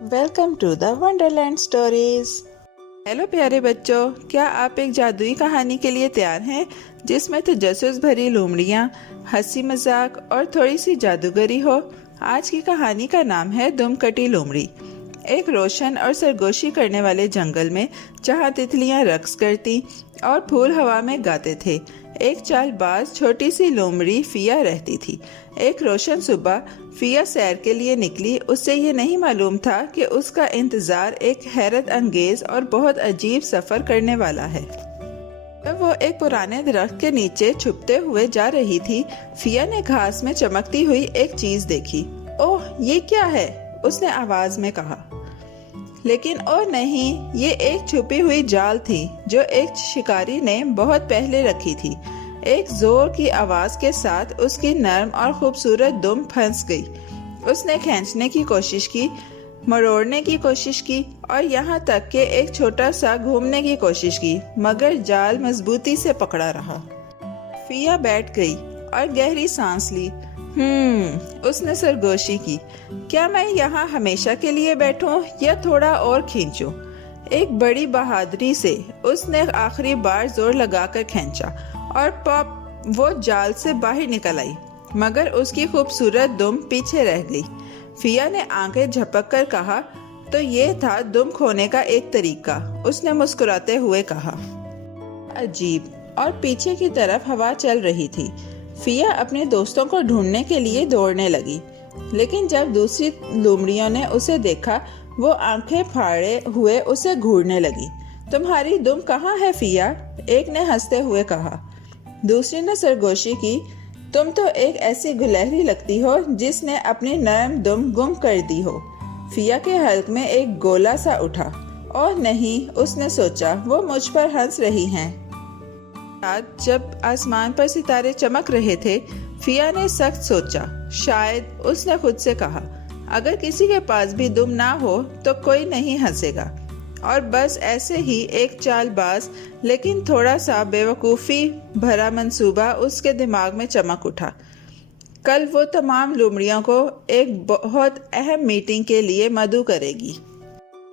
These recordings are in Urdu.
Welcome to the Wonderland stories. Hello پیارے بچوں، کیا آپ ایک جادوئی کہانی کے لیے تیار ہیں جس میں تجسس بھری لومڑیاں، ہنسی مذاق اور تھوڑی سی جادوگری ہو؟ آج کی کہانی کا نام ہے دم کٹی لومڑی۔ ایک روشن اور سرگوشی کرنے والے جنگل میں جہاں تتلیاں رقص کرتی اور پھول ہوا میں گاتے تھے، ایک چال باز چھوٹی سی لومڑی فیا رہتی تھی۔ ایک روشن صبح فیا سیر کے لیے نکلی۔ اسے یہ نہیں معلوم تھا کہ اس کا انتظار ایک حیرت انگیز اور بہت عجیب سفر کرنے والا ہے۔ جب وہ ایک پرانے درخت کے نیچے چھپتے ہوئے جا رہی تھی، فیا نے گھاس میں چمکتی ہوئی ایک چیز دیکھی۔ اوہ، یہ کیا ہے؟ اس نے آواز میں کہا۔ لیکن اوہ نہیں، یہ ایک چھپی ہوئی جال تھی جو ایک شکاری نے بہت پہلے رکھی تھی۔ ایک زور کی آواز کے ساتھ اس کی نرم اور خوبصورت دم پھنس گئی۔ اس نے کھینچنے کی کوشش کی، مروڑنے کی کوشش کی اور یہاں تک کہ ایک چھوٹا سا گھومنے کی کوشش کی، مگر جال مضبوطی سے پکڑا رہا۔ فیا بیٹھ گئی اور گہری سانس لی۔ اس نے سرگوشی کی، کیا میں یہاں ہمیشہ کے لیے بیٹھوں یا تھوڑا اور کھینچوں؟ ایک بڑی بہادری سے اس نے آخری بار زور لگا کر کھینچا اور پاپ وہ جال سے باہر نکل آئی، مگر اس کی خوبصورت دم پیچھے رہ گئی۔ فیا نے آنکھیں جھپک کر کہا، تو یہ تھا دم کھونے کا ایک طریقہ۔ اس نے مسکراتے ہوئے کہا، عجیب۔ اور پیچھے کی طرف ہوا چل رہی تھی۔ فیا اپنے دوستوں کو ڈھونڈنے کے لیے دوڑنے لگی، لیکن جب دوسری لومڑیوں نے اسے دیکھا، وہ آنکھیں پھاڑے ہوئے اسے گھورنے لگی۔ تمہاری دم کہاں ہے فیا؟ ایک نے ہنستے ہوئے کہا۔ دوسری نے سرگوشی کی، تم تو ایک ایسی گلہری لگتی ہو جس نے اپنی نرم دم گم کر دی ہو۔ فیا کے حلق میں ایک گولا سا اٹھا۔ اوہ نہیں، اس نے سوچا، وہ مجھ پر ہنس رہی ہیں۔ جب آسمان پر ستارے چمک رہے تھے، فیا نے سخت سوچا۔ شاید، اس نے خود سے کہا، اگر کسی کے پاس بھی دم نہ ہو تو کوئی نہیں ہنسے گا۔ اور بس ایسے ہی ایک چال باز لیکن تھوڑا سا بے وقوفی بھرا منصوبہ اس کے دماغ میں چمک اٹھا۔ کل وہ تمام لومڑیوں کو ایک بہت اہم میٹنگ کے لیے مدعو کرے گی۔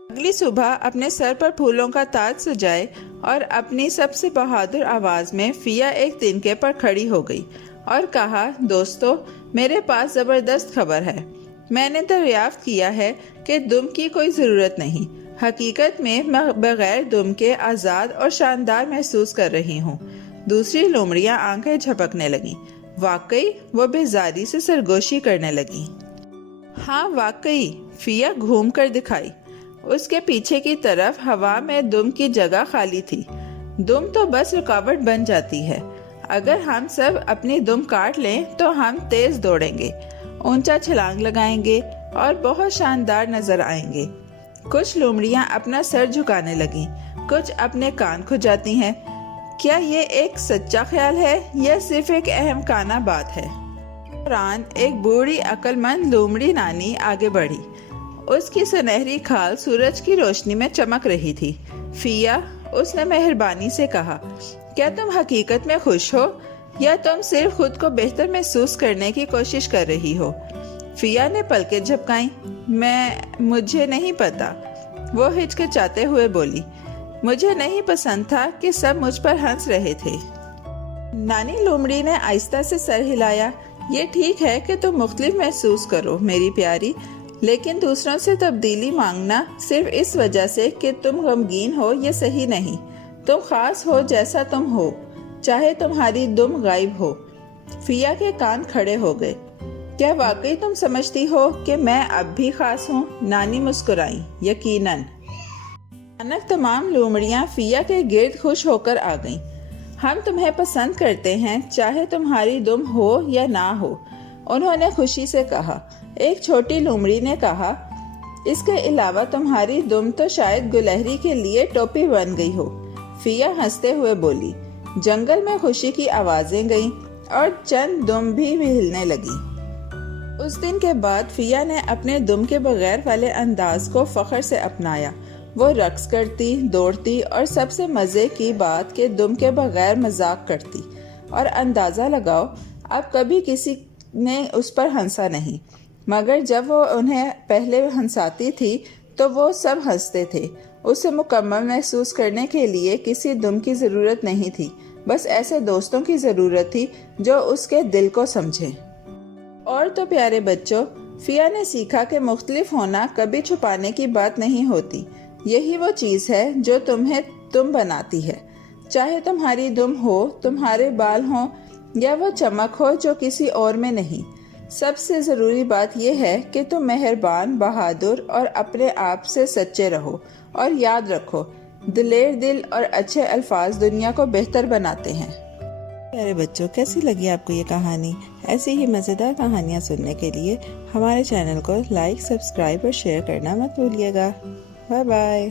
اگلی صبح اپنے سر پر پھولوں کا تاج سجائے اور اپنی سب سے بہادر آواز میں فیا ایک تنکے پر کھڑی ہو گئی اور کہا، دوستو، میرے پاس زبردست خبر ہے۔ میں نے دریافت کیا ہے کہ دم کی کوئی ضرورت نہیں۔ حقیقت میں بغیر دم کے آزاد اور شاندار محسوس کر رہی ہوں۔ دوسری لومڑیاں آنکھیں جھپکنے لگیں۔ واقعی؟ وہ بیزاری سے سرگوشی کرنے لگیں۔ ہاں واقعی، فیا گھوم کر دکھائی۔ اس کے پیچھے کی طرف ہوا میں دم کی جگہ خالی تھی۔ دم تو بس رکاوٹ بن جاتی ہے۔ اگر ہم سب اپنی دم کاٹ لیں تو ہم تیز دوڑیں گے، اونچا چھلانگ لگائیں گے اور بہت شاندار نظر آئیں گے۔ کچھ لومڑیاں اپنا سر جھکانے لگیں، کچھ اپنے کان کھجاتی ہیں۔ کیا یہ ایک سچا خیال ہے یا صرف ایک اہم کانہ بات ہے؟ دوران ایک بوڑھی عقل مند لومڑی نانی آگے بڑھی۔ اس کی سنہری کھال سورج کی روشنی میں چمک رہی تھی۔ فیا، اس نے مہربانی سے کہا، کیا تم حقیقت میں خوش ہو یا تم صرف خود کو بہتر محسوس کرنے کی کوشش کر رہی ہو؟ فیا نے پلکیں جھپکائیں۔ مجھے نہیں پتا، وہ ہچکچاتے ہوئے بولی۔ مجھے نہیں پسند تھا کہ سب مجھ پر ہنس رہے تھے۔ نانی لومڑی نے آہستہ سے سر ہلایا۔ یہ ٹھیک ہے کہ تم مختلف محسوس کرو میری پیاری، لیکن دوسروں سے تبدیلی مانگنا صرف اس وجہ سے کہ تم غمگین ہو یہ صحیح نہیں۔ تم خاص ہو جیسا تم ہو، چاہے تمہاری دم غائب ہو۔ فیا کے کان کھڑے ہو گئے۔ کیا واقعی تم سمجھتی ہو کہ میں اب بھی خاص ہوں؟ نانی مسکرائیں۔ یقیناً۔ اچانک تمام لومڑیاں فیا کے گرد خوش ہو کر آ گئیں۔ ہم تمہیں پسند کرتے ہیں، چاہے تمہاری دم ہو یا نہ ہو، انہوں نے خوشی سے کہا۔ ایک چھوٹی لومڑی نے کہا، اس کے علاوہ تمہاری دم تو شاید گلہری کے لیے ٹوپی بن گئی ہو۔ فیا ہنستے ہوئے بولی۔ جنگل میں خوشی کی آوازیں گئیں اور چند دم بھی ہلنے لگی۔ اس دن کے بعد فیا نے اپنے دم کے بغیر والے انداز کو فخر سے اپنایا۔ وہ رقص کرتی، دوڑتی اور سب سے مزے کی بات کہ دم کے بغیر مذاق کرتی، اور اندازہ لگاؤ، اب کبھی کسی نے اس پر ہنسا نہیں، مگر جب وہ انہیں پہلے ہنساتی تھی تو وہ سب ہنستے تھے۔ اسے مکمل محسوس کرنے کے لیے کسی دم کی ضرورت نہیں تھی، بس ایسے دوستوں کی ضرورت تھی جو اس کے دل کو سمجھیں۔ اور تو پیارے بچوں، فیا نے سیکھا کہ مختلف ہونا کبھی چھپانے کی بات نہیں ہوتی۔ یہی وہ چیز ہے جو تمہیں تم بناتی ہے، چاہے تمہاری دم ہو، تمہارے بال ہوں یا وہ چمک ہو جو کسی اور میں نہیں۔ سب سے ضروری بات یہ ہے کہ تم مہربان، بہادر اور اپنے آپ سے سچے رہو، اور یاد رکھو، دلیر دل اور اچھے الفاظ دنیا کو بہتر بناتے ہیں۔ پیارے بچوں، کیسی لگی آپ کو یہ کہانی؟ ایسی ہی مزیدار کہانیاں سننے کے لیے ہمارے چینل کو لائک، سبسکرائب اور شیئر کرنا مت بھولیے گا۔ Bye bye.